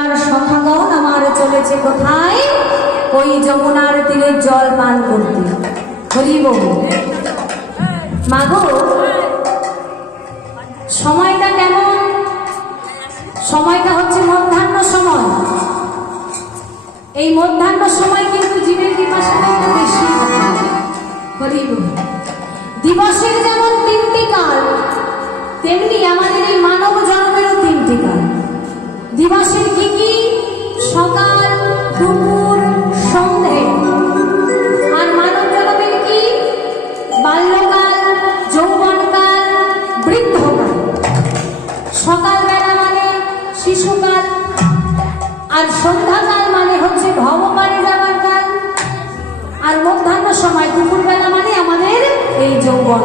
এবার সখাগণ আমার চলেছে কোথায়? ওই যমুনার তীরে জল পান করতে। হরিব মাগো, সময়টা কেমন? সময়টা হচ্ছে মধ্যাহ্ন সময়। এই মধ্যাহ্ন সময় কিন্তু জীবের পিপাসাটা একটু বেশি। হরিব দিবসের যেমন তিনটি কাল, তেমনি আমাদের এই মানব জন্মেরও তিনটি কাল। দিবসের কি কি? সকাল, দুপুর, সন্ধে। আর মানব জন্মের কি? বাল্যকাল, যৌবনকাল, বৃদ্ধকাল। সকালবেলা মানে শিশুকাল, আর সন্ধ্যাকাল মানে হচ্ছে ভবপারে যাওয়ার কাল, আর মধ্যাহ্ন সময় দুপুরবেলা মানে আমাদের এই যৌবন।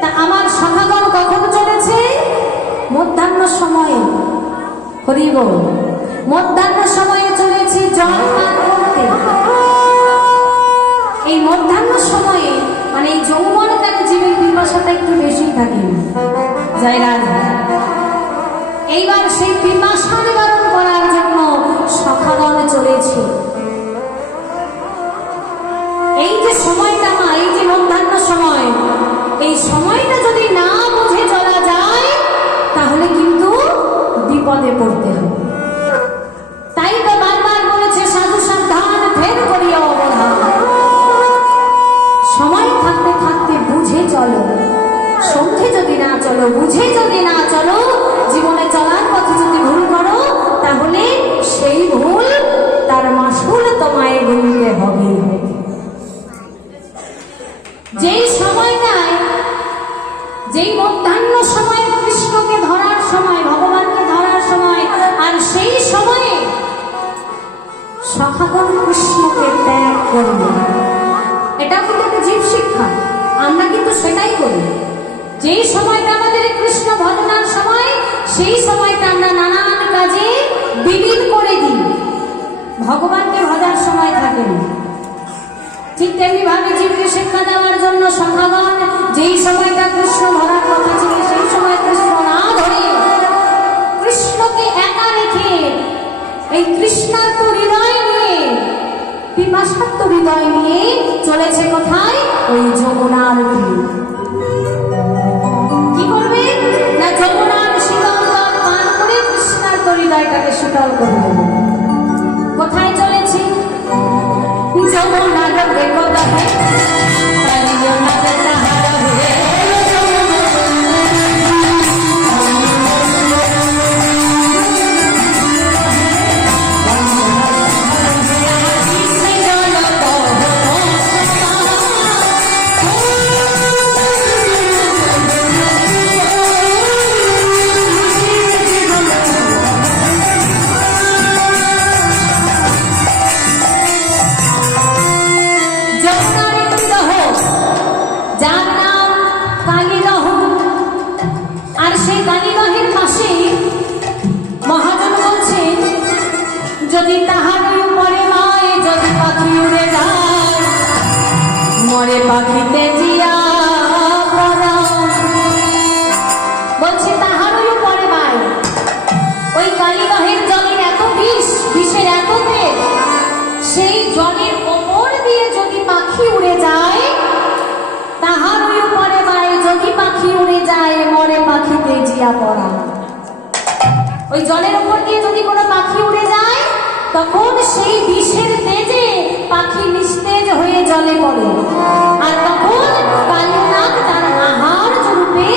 তা আমার সখাগণ কখন চলেছে? মধ্যাহ্ন সময়ে। হরিব মধ্যাহ্ন সময়ে চলেছে জল পান করতে। এই মধ্যাহ্ন সময়ে মানে এই যৌবনকালে জীবের পিপাসাটা একটু বেশি থাকে। জয় রাধা। এইবার সেই পিপাসা নিবারণ করার জন্য সখাগণ চলেছে। এই যে সময়টা মা, এই যে মধ্যাহ্ন সময়, এই সময়টা যদি না বুঝে চলা যায় তাহলে কিন্তু বিপদে পড়তে হবে। তাই তো বারবার বলেছে সাধু সাবধান, ফের করিয়া অবধান। সময় থাকতে থাকতে বুঝে চলো। সমঝে যদি না চলো, বুঝে যদি না চলো, জীবনে চলার পথে যদি ভুল করো, তাহলে সেই ভুল তার মাসুল তোমায় গুনতে হবে। যেই সময়টায়, যেই মধ্যাহ্ন সময় কৃষ্ণকে ধরার সময়, ভগবানকে ধরার সময়, আর সেই সময়ে সখাগণ কৃষ্ণকে ত্যাগ করবে। এটাও কিন্তু একটা জীব শিক্ষা। আমরা কিন্তু সেটাই করি। যেই সময়টা আমাদের কৃষ্ণ ভজনার সময়, সেই সময়টা আমরা নানান কাজে বিলীন করে দিই। ভগবানকে ভজার সময় থাকে না। ঠিক তেমনি ভাবে জীবকে শিক্ষা দেওয়ার জন্য সখাগণ যেই সময়টা কৃষ্ণ ধরার কথা ছিল, সেই সময় কৃষ্ণ না ধরে কৃষ্ণকে একা রেখে এই কৃষ্ণার্ত হৃদয় নিয়ে, পিপাসার্ত হৃদয় নিয়ে চলেছে কোথায়? ওই যমুনার তীরে। কি করবে না? যমুনার শীতল জল পান করে কৃষ্ণার্ত হৃদয়টাকে শীতল করে দেবে। কোথায় চলেছে? যমুনার বেগদাহে যদি তাহার উপরে মায়, যদি পাখি উড়ে যায়, মরে পাখিতে জিয়া পড়া। বলছে তাহার উপরে মায়, ওই কালীদহের জলের এত বিষ, বিষের এত তেজ, সেই জলের ওপর দিয়ে যদি পাখি উড়ে যায়, তাহার উপরে মায়, যদি পাখি উড়ে যায়, মরে পাখিতে জিয়া পড়া। ওই জলের উপর দিয়ে যদি কোনো পাখি উড়ে যায়, তখন সেই বিষের তেজে পাখি নিস্তেজ হয়ে জলে পড়ে, আর তখন কালীনাগ তার আহার রূপে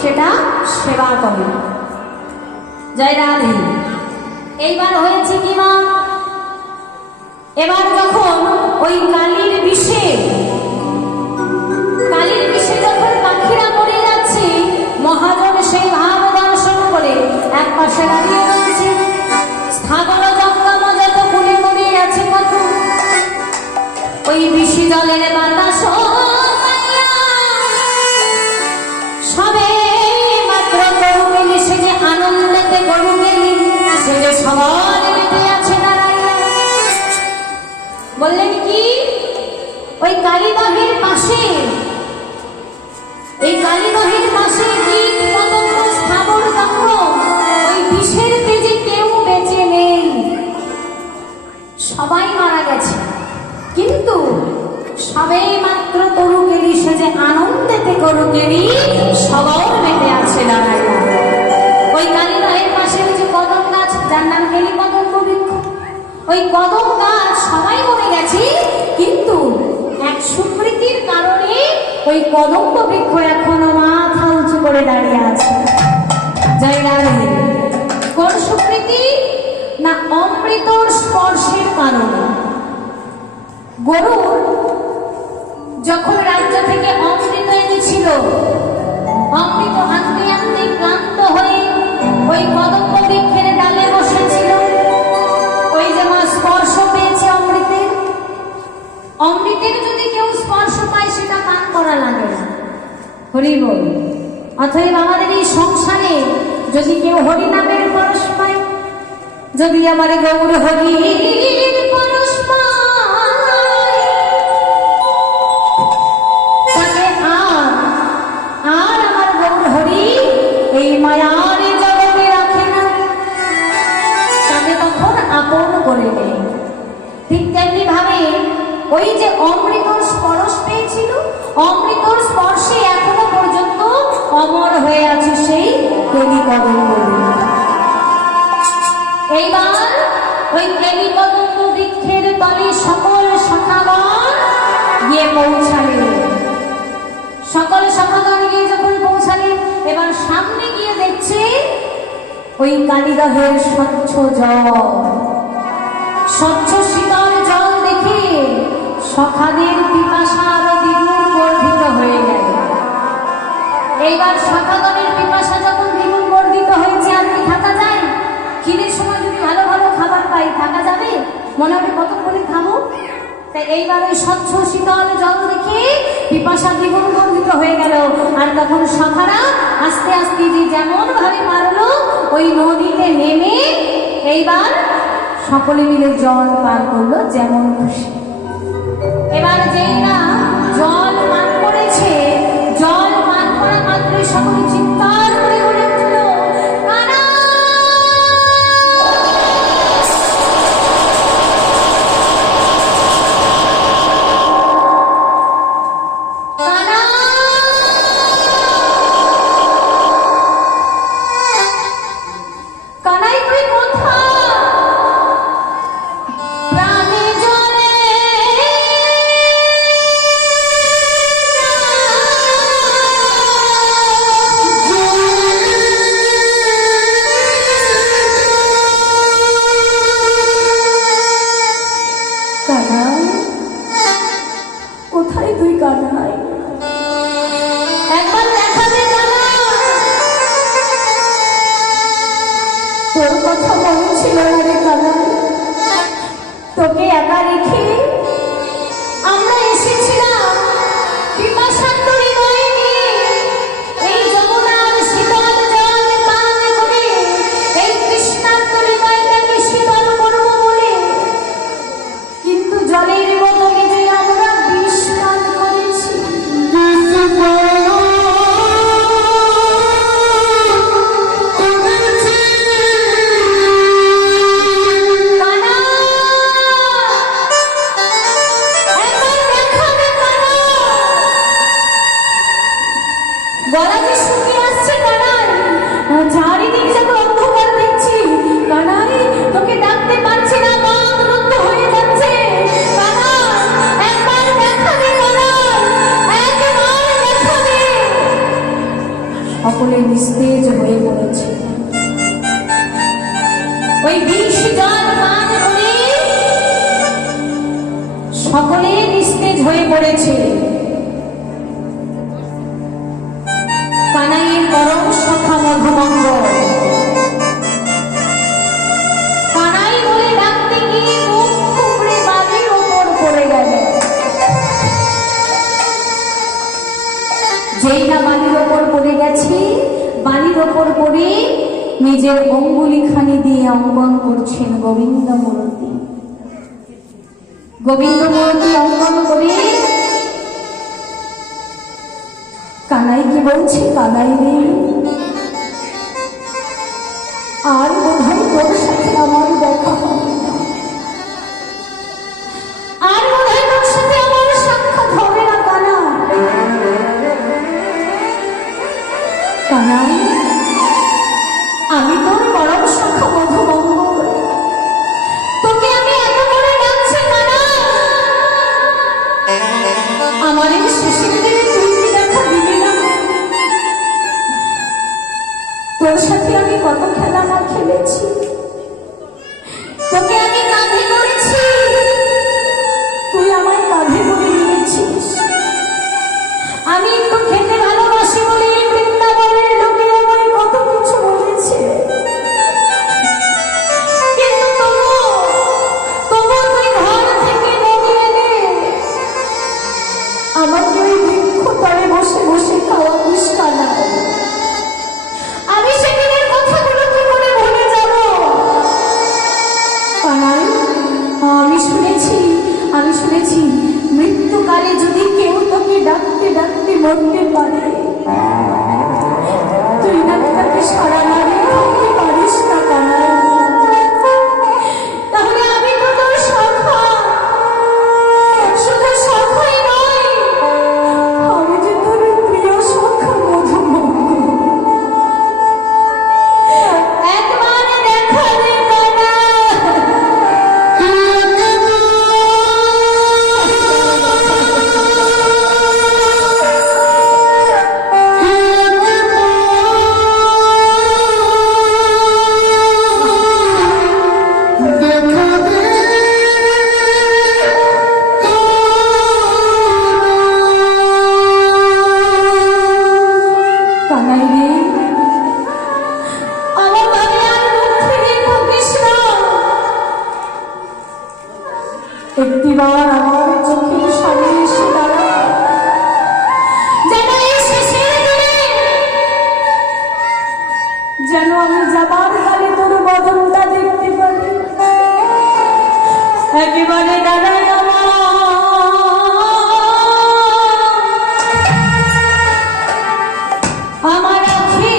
সেটা সেবা করে। জয় রাধে। এইবার হয়েছে কি মা? এবার যখন ওই কালীর বিষে যখন পাখিরা মরে যাচ্ছে, মহাজন সেই ভাব দর্শন করে এক পাশে দাঁড়িয়ে রয়েছে। স্থাবর জঙ্গম যত কুড়ি কুড়ি আছে কত, ওই বিষি জলের বাতাস সবে মাত্র গরু গেলি, সে যে আনন্দেতে গরু গেলি, সে যে সবার মেতে আছে দাঁড়াইয়া। বললেন কি? ওই কেলি কদম্ব বৃক্ষ, ওই কদম গাছ সবাই মরে গেছে, কিন্তু এক সুকৃতির কারণে ওই কদম্ব বৃক্ষ এখনো মাথা উঁচু করে দাঁড়িয়ে আছে। জয় রাধে। কোন সুকৃতি? না অমৃতর স্পর্শের কারণে। গরুর যখন রাজ্য থেকে অমৃত এনেছিল, অমৃত আনতে আনতে ক্লান্ত হয়ে ওই কদম্ব বৃক্ষের ডালে বসেছিল। ওই যে মা স্পর্শ পেয়েছে অমৃতের, অমৃতের যদি কেউ স্পর্শ পায় সেটা পান করা লাগে না। হরি বল। অতএব আমাদের এই সংসারে যদি কেউ হরি নামের পরশ পায়, যদি আমার গৌর হরির পরশ পায়, তাকে আর আমার গৌর হরি এই মায়ার জগতে রাখে না, তাকে তখন আপন করে নেয়। ঠিক তেমনি ভাবে ওই যে অমৃতর স্পর্শ পেয়েছিল, অমৃতর স্পর্শে এখনো পর্যন্ত অমর হয়ে আছে সেই কেলি কদম্ব। এইবার ওই কেলি কদম্ব বৃক্ষের তলে সকল শাখাগণ গিয়ে পৌঁছালেন। সকল শাখাগণ গিয়ে যখন পৌঁছালেন, এবার সামনে গিয়ে দেখছে ওই কালীদহের স্বচ্ছ জল, স্বচ্ছ শীতল জল দেখে সখাদের পিপাসা আরো দ্বিগুণ বর্ধিত হয়ে গেল। এইবার সখাগণের পিপাসা যখন দ্বিগুণ বর্ধিত হয়েছে, আর কি থাকা যায়? খিদের সময় যদি ভালো ভালো খাবার পাই থাকা যাবে? মনে হবে কতক্ষণে খাবো। তাই এইবার ওই স্বচ্ছ শীতল জল দেখে পিপাসা দ্বিগুণ বর্ধিত হয়ে গেল। আর তখন সখারা আস্তে আস্তে যে যেমন ভাবে পারলো ওই নদীতে নেমে এইবার সকলে মিলে জল পান করলো যেমন খুশি। এবার যেই না জল পান করেছে, জল পান করা মাত্রই সকলে চিৎকার করে বলে উঠল, কানা! কানা! কানাই তুই কোথায়? প্রাণে জলে কানাই, কোথায় তুই কানাই? একবার দেখা দে কানাই। তোর কথা মনে ছিল না রে কানাই, তোকে একা রেখে আমরা এসেছিলাম পিপাসার্ত হৃদয় নিয়ে এই যমুনার শীতল জল পান করে এই তৃষ্ণার্ত হৃদয়টাকে শীতল করব বলে, কিন্তু জলের বদলে যে আমরা বিষ পান করেছি। কানা! একবার দেখা দে কানা! গলা যে শুকিয়ে আসছে কানাই, চারিদিক যেন অন্ধকার দেখছি। কানাই, তোকে ডাকতে পারছি না, বাদ রুদ্ধ হয়ে যাচ্ছে। কানাই, একবার দেখা দে কানাই, একবার দেখা দে। সকলে নিস্তেজ হয়ে পড়েছে। ওই বিষ জল পান করে সকলে নিস্তেজ হয়ে পড়েছে। কানাইয়ের পরম সখা মধুমঙ্গল কানাই বলে ডাকতে গিয়ে মুখ থুবড়ে বালির ওপর পড়ে গেল। যেই না বালির ওপর পড়ে গেছে, বালির ওপর পড়ে নিজের অঙ্গুলিখানি দিয়ে অঙ্কন করছেন গোবিন্দ মূর্তি। গোবিন্দ মূর্তি অঙ্কন করে কানাই কি বলছে, কানাই রে, আর বোধহয় তোর সাথে আমার দেখা হবে না, আর বোধহয় তোর সাথে আমার সাক্ষাৎ হবে না। কানাই, আমি তোর পরম সখা মধুমঙ্গল, যাবার কালে তোর বদনটা দেখতে পারি। একেবারে দাঁড়ায় আমার আখি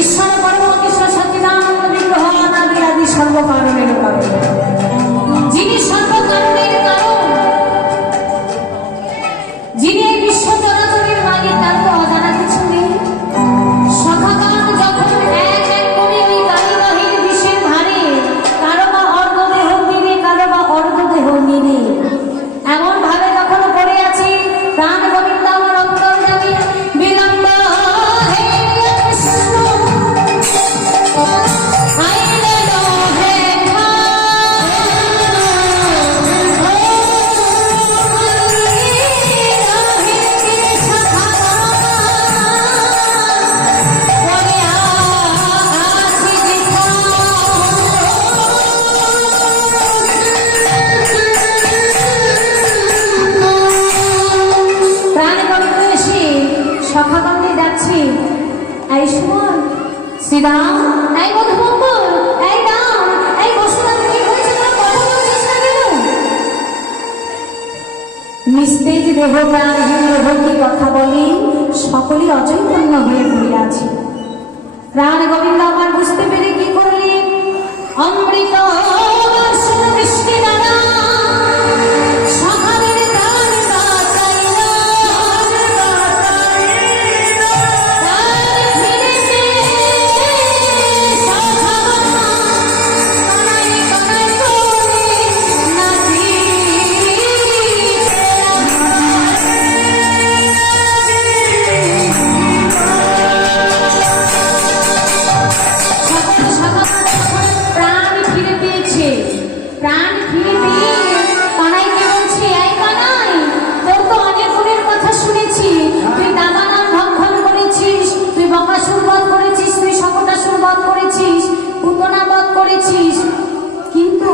ঈশ্বর পরম কৃষ্ণ সচ্চিদানন্দ বিগ্রহ অনাদি আদি সর্বকারণের কারণ, যিনি সর্বকারণের কারণ, যিনি এই বিশ্ব চরাচরের মালিক, তার তো অজানা কিছু নেই। সখাগণ যখন এক এক করে ওই গাড়িবাহীর বিষের ভারে কারো বা অর্ধদেহ নিরে, কারো বা অর্ধদেহ নিরে এমন ভাবে যখন পড়ে আছি, প্রাণ গোবিন্দ আমার অন্তর্যামী বিলম্ব হে কৃষ্ণ আইলে হে সখাগণে যাচ্ছি। এই সুমন, শ্রীরাম, এই মধুমঙ্গল, এই রাম, এই বসুদেব, কি হয়েছে? তোরা কথা বলছিস না কেন? নিস্তেজ দেহ প্রাণহীন দেহকে কথা বলি, সকলেই অচৈতন্য হয়ে পড়ে আছে। প্রাণ গোবিন্দ আমার বুঝতে পেরে কি করলি? অমৃত বর্ষণ বৃষ্টি দ্বারা সখাদের প্রাণ বাঁচাইলা, প্রাণ ফিরে পেয়ে কানাইকে বলছে, এই কানাই, তোর তো অনেক গুণের কথা শুনেছি। তুই দামানা ভক্ষণ করেছিস, তুই বকাসুর বধ করেছিস, তুই শকটাসুর বধ করেছিস, পুতনা বধ করেছিস, কিন্তু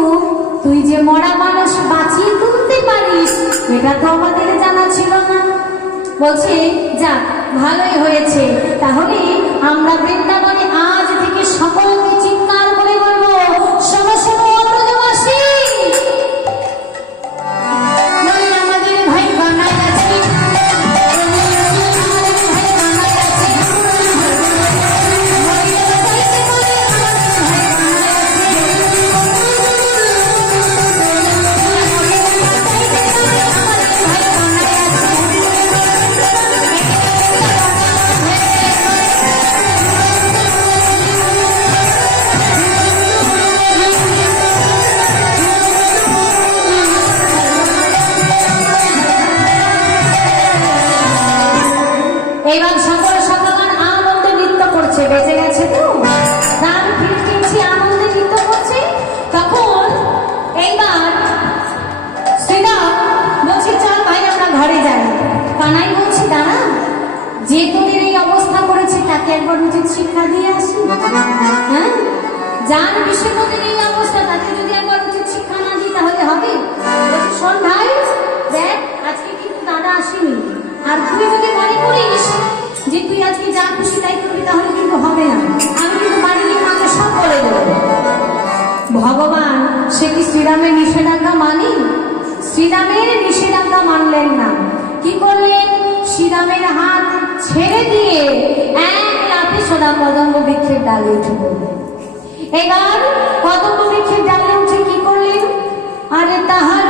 তুই যে মরা মানুষ বাঁচিয়ে তুলতে পারিস এটা তো আমাদের জানা ছিল না। বলছে, যাক ভালোই হয়েছে, তাহলে আমরা বৃন্দাবনে আজ থেকে সকলকে চিৎকার করে বলবো, শোনো শোনো ব্রজবাসী, আমাদের ভাই কানাই আছে, এবার সকল সখাগণ আনন্দে নৃত্য করছে। বেঁচে গেছে তো, প্রাণ ফিরে পেয়েছি, আনন্দে নৃত্য করছে। তখন এইবার শ্রীরাম বলছে, চল ভাই আমরা ঘরে যাই। কানাই বলছে, দাঁড়া, যে তোদের এই অবস্থা করেছে তাকে একবার উচিত শিক্ষা দিয়ে আসি। হ্যাঁ, যার বিষে তোদের এই অবস্থা, তাকে যদি একবার উচিত শিক্ষা না দিই তাহলে হবে? বলছে, শোন ভাই, দেখ আজকে কিন্তু দাদা আসেনি, আর তুই যদি মনে করিস যে তুই আজকে যা খুশি তাই করবি তাহলে কিন্তু হবে না। আমি কিন্তু বাড়ি গিয়ে মাকে সব বলে দেবো। ভগবান সে কি শ্রীরামের নিষেধাজ্ঞা মানি? শ্রীরামের নিষেধাজ্ঞা মানলেন না। কি করলেন? শ্রীরামের হাত ছেড়ে দিয়ে এক লাফে সদা কদম্ব বৃক্ষের ডালে উঠে পড়লেন। এবার কদম্ব বৃক্ষের ডালে উঠে কি করলেন? আরে তাহার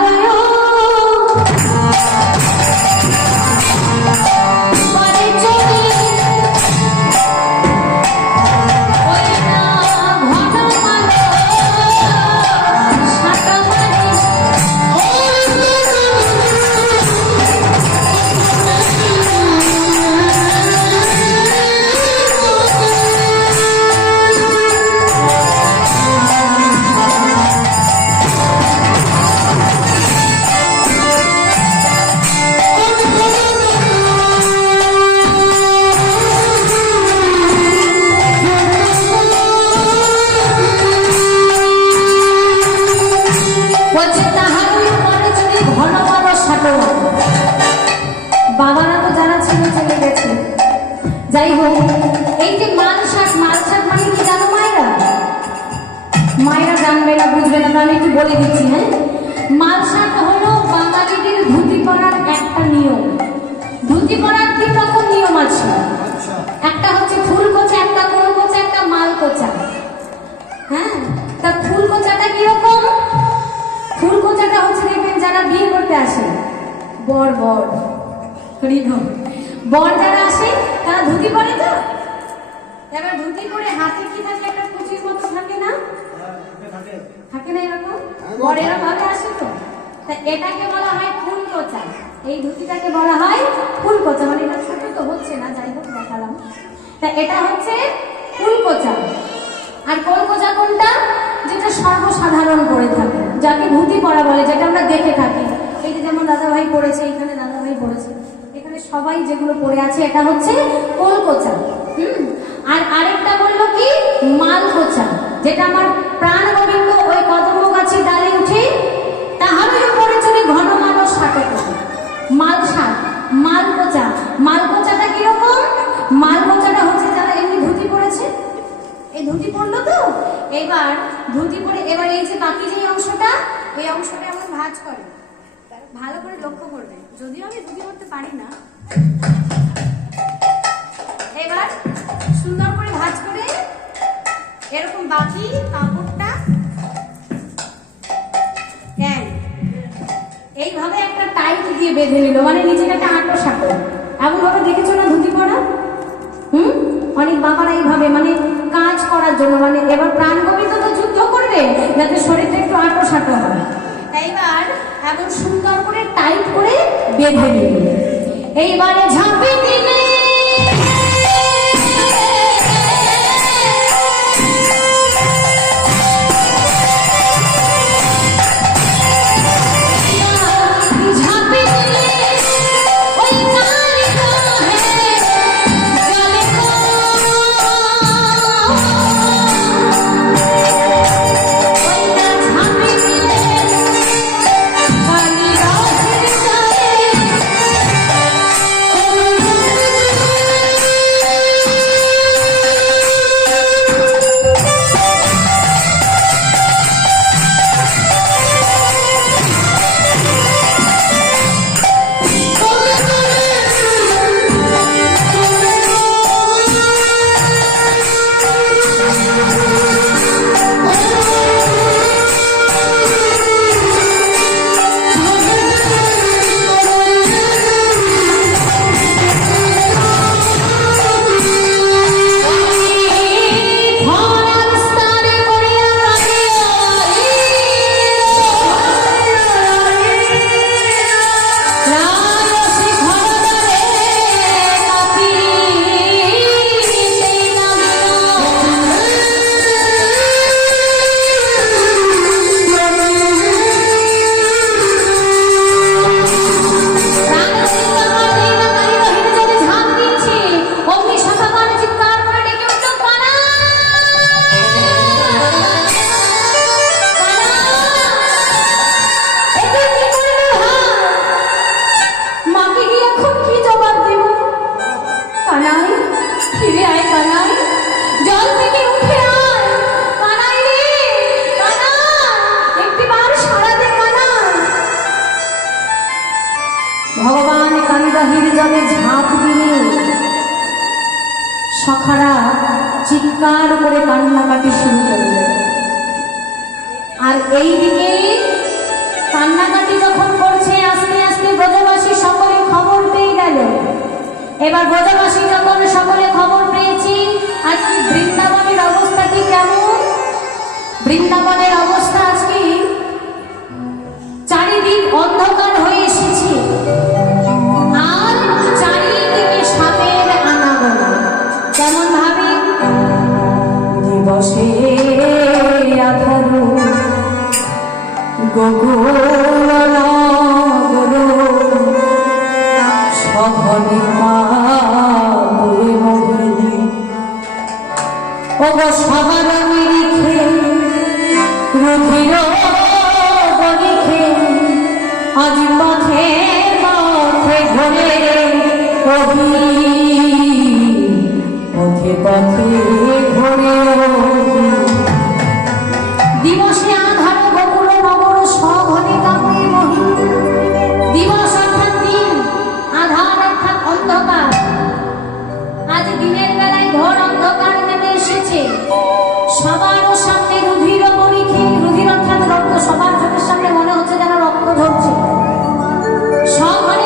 বাবারা তো যারা ছিল চলে গেছে। যাই হোক, এই যে মাল শাক মানে কি জানো মায়েরা? মায়েরা জানবে না, বুঝবে না, আমি একটু বলে দিচ্ছি। হ্যাঁ, মাল শাক হলো বাঙালিদের ধুতি পরার একটা নিয়ম। ধুতি পরার তিন রকম নিয়ম আছে। একটা হচ্ছে ফুল কোচা, একটা গোল কোচা, বর বর বর যারা আসে তারা ধুতি পরে তো, এবার ধুতি পরে হাতে কি থাকে, একটা কুচির মতো থাকে না, থাকে না এরকম, বর এরকম ভাবে আসে তো, তা এটাকে বলা হয় ফুলকোচা। এই ধুতিটাকে বলা হয় ফুলকোচা, মানে এটা ছোট তো হচ্ছে না, যাই হোক দেখালাম। তা এটা হচ্ছে ফুলকোচা। আর কোলকোচা কোনটা, যেটা সর্বসাধারণ পরে থাকে, যাকে ধুতি পরা বলে, যেটা আমরা দেখে থাকি। এই যে যেমন দাদাভাই পড়েছে, এখানে দাদাভাই পড়েছে, এখানে সবাই যেগুলো পরে আছে, এটা হচ্ছে কোলকোচা। আর আরেকটা বললো কি মালকোচা, যেটা আমার প্রাণ গোবিন্দ ওই কদম গাছের ডালে উঠে তাহারই উপরে চলে ঘন মানস সাথে মাল শাক, মালকোচা। মালকোচাটা কিরকম, মালকোচাটা হচ্ছে যারা এমনি ধুতি পরেছে, এই ধুতি পরলো তো, এবার ধুতি পরে এবার এই যে বাকি যে অংশটা, এই অংশটা আমরা ভাঁজ করে, ভালো করে লক্ষ্য করবে, যদিও আমি ধুতি করতে পারি না। এবার সুন্দর করে ভাঁজ করে এরকম বাকি কাপড়টা এইভাবে একটা টাইট দিয়ে বেঁধে নিল, মানে নিচে একটা আটো সাটো, এমন ভাবে দেখেছো না ধুতি পরা? অনেক বাবারা এইভাবে মানে কাজ করার জন্য, মানে এবার প্রাণ গোবিন্দ তো যুদ্ধ করবে যাতে শরীরটা একটু আটো সাটো হয়, এইবার এমন সুন্দর করে টাইট করে বেঁধে নিল। এইবারে ঝাঁপে দিলে ভগবান কালিদাহির জলে ঝাঁপ দিলে সখারা চিৎকার করে কান্নাকাটি শুরু করল। আর এইদিকে কান্নাকাটি যখন করছে, আস্তে আস্তে ব্রজবাসী সকলে খবর পেয়ে গেল। এবার ব্রজবাসী যখন সকলে খবর পেয়েছি আজকে বৃন্দাবনের অবস্থাটি কেমন, বৃন্দাবনের অবস্থা আজকে চারিদিক অন্ধকার হয়ে এসেছে, আর চারিদিকে সাপের আনাগোনা। কেমন ভাবে দিবসে আধারু গগন সঘনে সবার নিরিখে রুধির বলিখে আজ পথে পথে ঘরে পথে পথে ঘরে দিবসে আধার বকুল নগর সঘনে কাপড়ে মহি। দিবস অর্থাৎ দিন, আধার অর্থাৎ অন্ধকার। আজ দিনের বেলায় ঘোর অন্ধকার নেমে এসেছে। সবার সামনে রুধির পরীক্ষে, রুধির অর্থাৎ রক্ত, সবার চোখের সামনে মনে হচ্ছে যেন রক্ত ঝরছে। সঘনে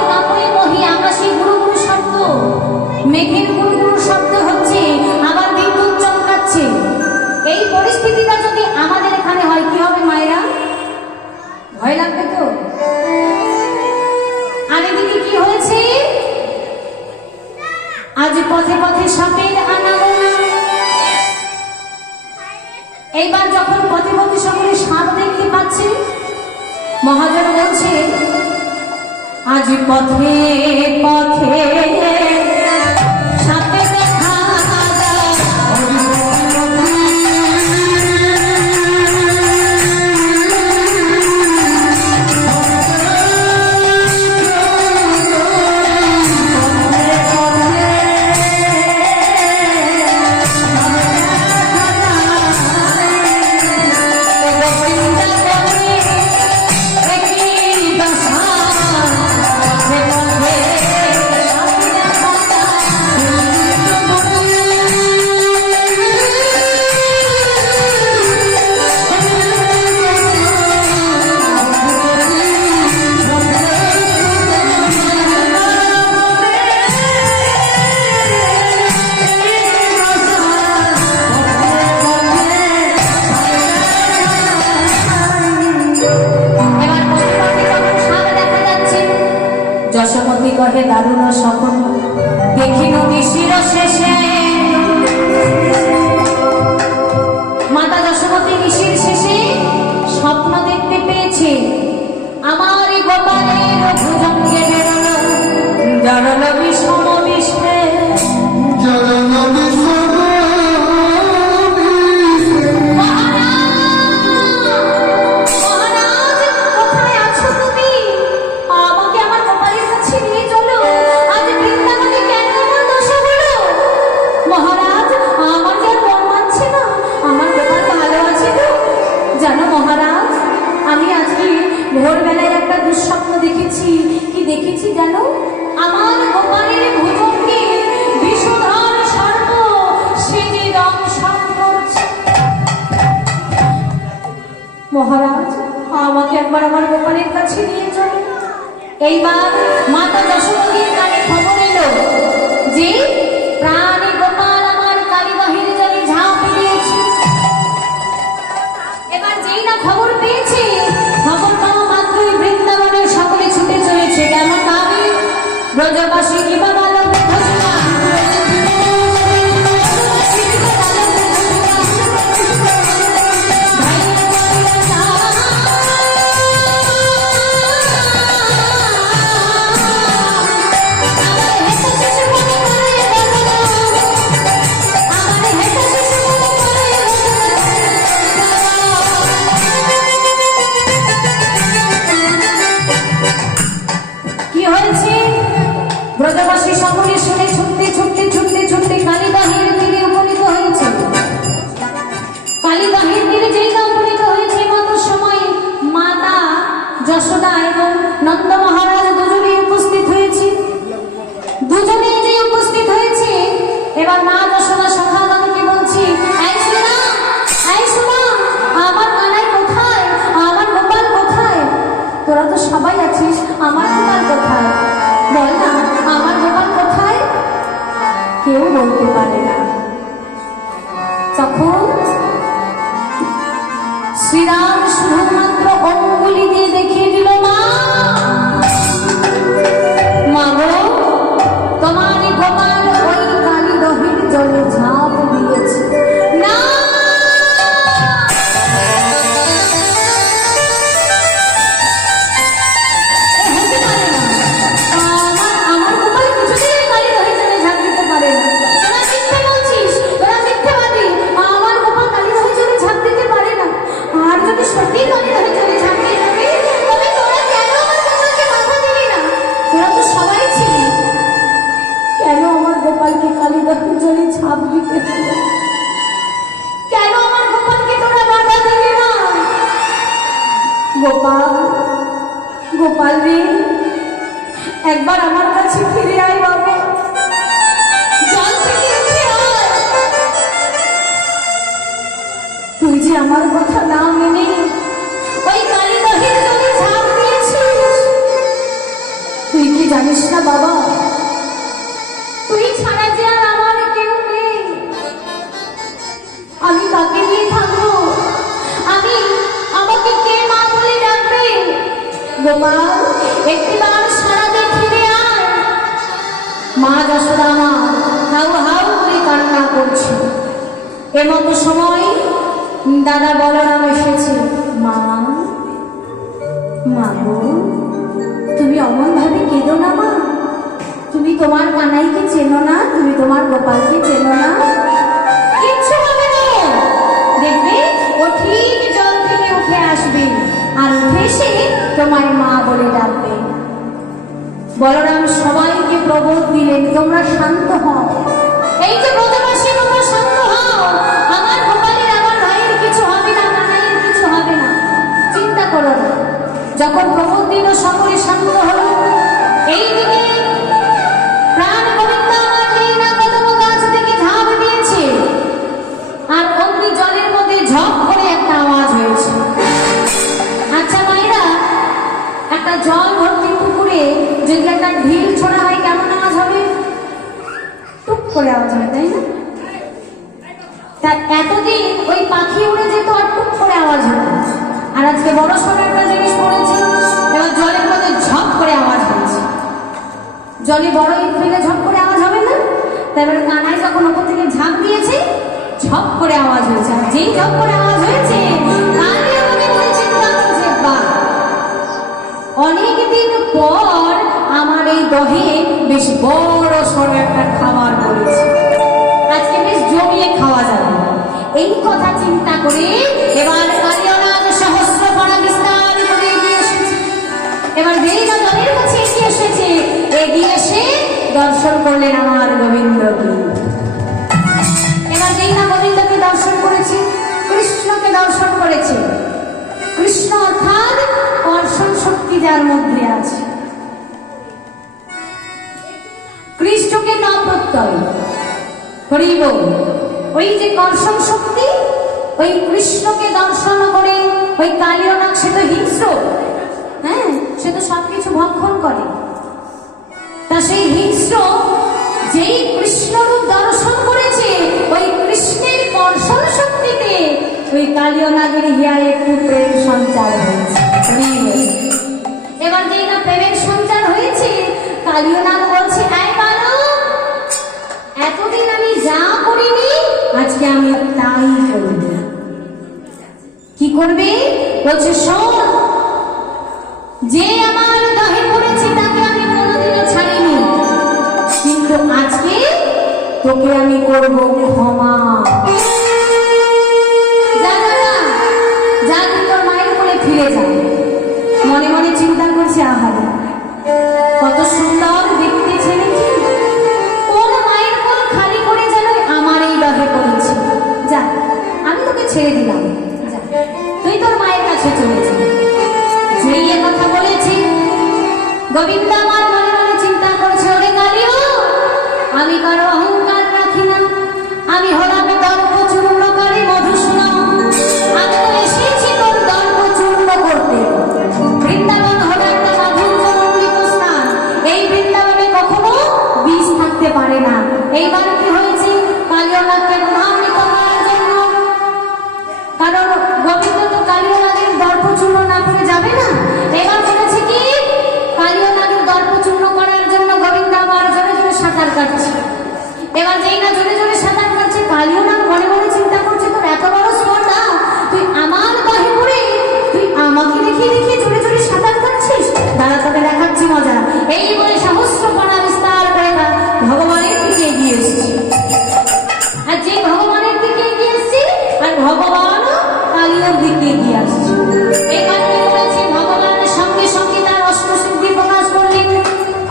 এইবার যখন পথিমধ্যে সকলে সাপ দেখতে পাচ্ছে, মহাজন বলছে, আজ পথে পথে সাপে দেখা যায়। যশোমতী কহে দারুণ স্বপ্ন দেখিল নিশির শেষে। মাতা যশোমতী নিশির শেষে স্বপ্ন দেখতে পেয়েছে, আমার এই গোপালের ভুজঙ্গে বেরোলো জড়ল বিষম বিষে। ভোরবেলায় একটা দুঃস্বপ্ন দেখেছি। কি দেখেছি জানো? আমার গোপালের ভুজঙ্গে বিষধর সর্প সে যে দংশন করছে। মহারাজ, আমাকে একবার আমার গোপালের কাছে নিয়ে চলো। এইবার মাতা যশোমতীর কানে খবর এলো যে প্রাণী গোপাল আমার কালীবাহির জলে ঝাঁপ দিয়েছে। এবার যেই না খবর পেয়েছে, খবর পাওয়া মাত্রই বৃন্দাবনের সকলে ছুটে চলেছে। কেমন ভাবে? ব্রজবাসী কিবা বালক ঘোষণা ব্রজবাসী সকলে শুনে ছুটতে ছুটতে ছুটতে ছুটতে কালীবাহির তীরে উপনীত হয়েছে। কালীবাহির তীরে যেই না উপনীত হয়েছে, মতো সময় মাতা যশোদা এবং নন্দ মহারাজ দুজনে উপস্থিত হয়েছে। দুজনে যে উপস্থিত হয়েছে, এবার মা যশোদা সখাগণকে বলছি, এই শোনা, আমার কানাই কোথায়? আমার গোপাল কোথায়? তোরা তো সবাই আছিস, আমার গোপাল কোথায়? বল না, আমার গোপাল কোথায়? কেউ বলতে পারে না। তখন শ্রীরাম শুধুমাত্র অঙ্গুলি দিয়ে দেখিয়ে দিল, মা গো, তোমার গোপাল ওই কালীদহের জলে ঝাঁপ দিয়েছে। না, কেন আমার গোপালকে তোরা বাধা দিলি না? গোপাল রে, একবার আমার কাছে ফিরে আয় বাবা, জল থেকে উঠে আয়। তুই যে আমার কথা না মেনে ওই কালীদহের জলে ঝাঁপ দিয়েছিস, তুই কি জানিস না বাবা, তুই ছাড়া যে আর আমার কেউ নেই। আমি কাকে নিয়ে থাকবো? আমাকে কে মা বলে ডাকবে? গোপাল, একটিবার সারা দিয়ে ফিরে আয়। মা যশোদা মা হাউ হাউ করে কান্না করছে। এমতো সময় দাদা বলরাম এসেছে। মা, মা গো, তুমি অমন ভাবে কেঁদো না মা। তুমি তোমার কানাইকে চেনো না, তুমি তোমার গোপালকে চেনো না। কিচ্ছু হবে না, দেখবে ও ঠিক জল থেকে উঠে আসবে, আর উঠে এসে তোমায় মা বলে ডাকবে। বলরাম সবাইকে প্রবোধ দিলেন, তোমরা শান্ত হও। এই যে ব্রতবাসী, তোমরা শান্ত হও। আমার গোপালের, আমার ভাইয়ের কিছু হবে না, কানাইয়ের কিছু হবে না, চিন্তা করো না। যখন প্রবোধ দিল সকলে শান্ত হলো। এইদিকে প্রাণ গোবিন্দ আমার যেই না কদম গাছ থেকে ঝাঁপ দিয়েছে, আর অগ্নি জলের মধ্যে ঝপ করে একটা আওয়াজ হয়েছে। আচ্ছা মায়েরা, একটা জল ভর্তি পুকুরে যদি একটা ঢিল ছোড়া হয় কেমন আওয়াজ হবে? টুক করে আওয়াজ হয়, তাই না? তা এতদিন ওই পাখি উড়ে যেত আর টুক করে আওয়াজ হতো, আর আজকে বড় সড় একটা জিনিস পড়েছে, এবার জলের মধ্যে ঝপ করে আওয়াজ হয়েছে। জলে বড় ইট ফেলে ঝপ করে আওয়াজ হবে না? তাই এবার কানাই যখন ওপর থেকে ঝাঁপ দিয়েছে, ঝপ করে আওয়াজ হয়েছে। আর যেই ঝপ করে আওয়াজ হয়েছে, কালিয়া মনে মনে চিন্তা করছে, বাহ, অনেকদিন পর আমার এই দহে বেশ বড় সড় একটা খাবার পড়েছে, আজকে বেশ জমিয়ে খাওয়া যাবে। এই কথা চিন্তা করে এবার কালিয়ানাথ সহস্র পাড়া বিস্তার করে এগিয়ে এসেছে। এবার যেই না জলের কাছে এগিয়ে এসেছে, এগিয়ে এসে দর্শন করলেন আমার গোবিন্দকে। এবার যেই না গোবিন্দকে দর্শন করেছে, কৃষ্ণকে দর্শন করেছে। কৃষ্ণ অর্থাৎ কর্ষণ শক্তি যার মধ্যে আছে, কৃষ্ণকে ন প্রত্যয় হরিব, ওই যে কর্ষণ শক্তি, ওই কৃষ্ণকে দর্শন করে ওই কালিয়ানাথ, সে তো হিংস্র, হ্যাঁ, সে তো সবকিছু ভক্ষণ করে। তা সেই হিংস্র যেই কৃষ্ণরূপ দর্শন করেছে, ওই কৃষ্ণের কর্ষণ শক্তিতে ওই কালিয়ানাথের হিয়ায় একটু প্রেম সঞ্চার হয়েছে। এবার যেই না প্রেমের সঞ্চার হয়েছে, কালিয়ানাথ বলছে, আয় বালক, এতদিন আমি যা করিনি আজকে আমি তাই করব। কি করবে? বলছে, শোন, যে আমার দহে পড়েছে তাকে আমি কোনোদিনও ছাড়িনি, কিন্তু আজকে তোকে আমি করব ক্ষমা। যা যা যা যা, তুই তোর মায়ের কোলে ফিরে যা। মনে মনে চিন্তা করছে, আহারে কত সুন্দর দেখতে ছেলেটি, কোন মায়ের কোল খালি করে যেন আমার এই দহে পড়েছে। যা, আমি তোকে ছেড়ে দিলাম, যা, তুই তোর মায়ের কাছে চলে যা। যেই এ কথা বলেছি, গোবিন্দ আমার মনে মনে চিন্তা করছে, ওরে কালিও, আমি কারো অহংকার রাখি না, আমি হলাম দর্প চূর্ণকারী মধুসূদন। আমি তো এসেছি তোর দর্প চূর্ণ করতে। বৃন্দাবন হলো একটা মাধুর্যমণ্ডিত স্থান, এই বৃন্দাবনে কখনো বিষ থাকতে পারে না। এইবার কি হয়েছে, কালিয়ানাথকে গুণান্বিত করার জন্য, কারণ গোবিন্দ তো কালিয়ানাথের দর্প চূর্ণ না করে যাবে না। এবার বলেছে কি, কালিয়ানাথের দর্প চূর্ণ করার জন্য গোবিন্দ আবার জোরে জোরে সাঁতার কাটছে। এবার যেই না জোরে জোরে সাঁতার কাটছে, কালিয়ানাথ মনে মনে চিন্তা করছে, তোর এত বড় স্পর্ধা, তুই আমার দহে পড়ে তুই আমাকে দেখিয়ে দেখিয়ে জোরে জোরে সাঁতার কাটছিস, দাঁড়া তোকে দেখাচ্ছি মজা। এই বলে সহস্র পাড়া বিস্তার করে তার ভগবানের দিকে এগিয়ে এসেছে। আর যে ভগবানের দিকে এগিয়ে এসছে, আর ভগবান কালিয়ার দিকে এগিয়ে আসছে। এবার কি করেছে, ভগবানের সঙ্গে সঙ্গে তার অষ্টসিদ্ধি প্রকাশ করলেন।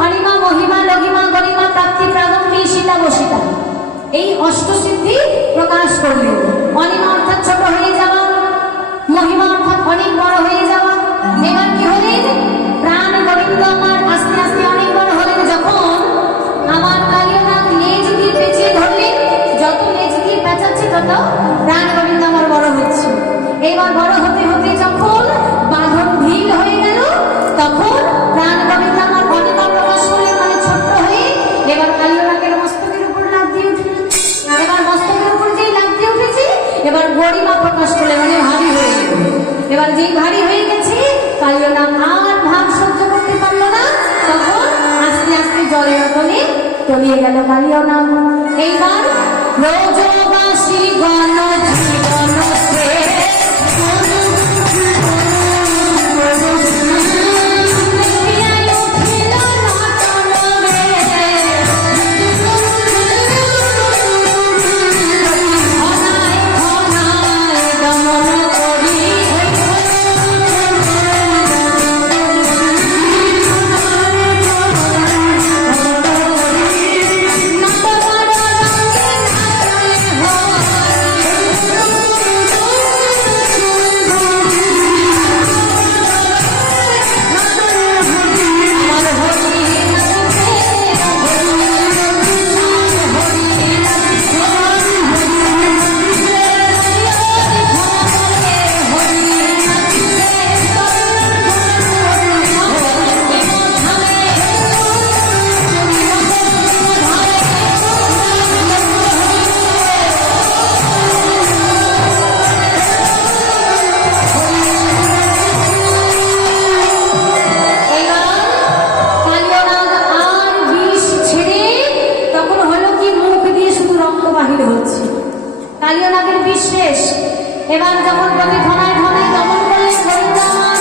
অনিমা, মহিমা, লঘিমা, গরিমা, প্রাপ্তি, প্রাগম্ভী, সীতা, বসিতা, এই অষ্টসিদ্ধি প্রকাশ করলেন। অনিমা অর্থাৎ ছোট হয়ে যাওয়া, মহিমা অর্থাৎ অনেক বড় হয়ে যাওয়া। এবার কি হলেন, প্রাণ গোবিন্দ আমার আস্তে আস্তে অনেক বড় হলেন। যখন আমার কালিয়ানাথ লেজ দিয়ে পেঁচিয়ে ধরলেন, যত লেজ দিয়ে পেঁচাচ্ছে তত প্রাণ গোবিন্দ আমার বড় হচ্ছে। এবার বড় হতে হতে যখন বাঁধন ঢিল হয়ে গেল, তখন প্রাণ গোবিন্দ আমার অনিমা প্রকাশ করলেন, মানে ছোট্ট হয়ে এবার কালিয়ানাথের মস্তকের উপর লাফ দিয়ে উঠলেন। এবার মস্তকের উপর যেই লাফ দিয়ে উঠেছে, এবার গরিমা প্রকাশ করলেন, মানে ভারী হয়ে গেল। এবার যেই ভারী হয়ে গেছে, কালিয়ানাথ আর ভাব সহ্য করতে পারলো না, তখন আস্তে আস্তে জলের তলে তলিয়ে গেল কালিয়ানাথ। এইবার ব্রজবাসী গণ জীবন কালীয় নাগের বিশেষ। এবার যখন প্রতি ধনায় ধনায় দমন করলেন গোবিন্দ আমার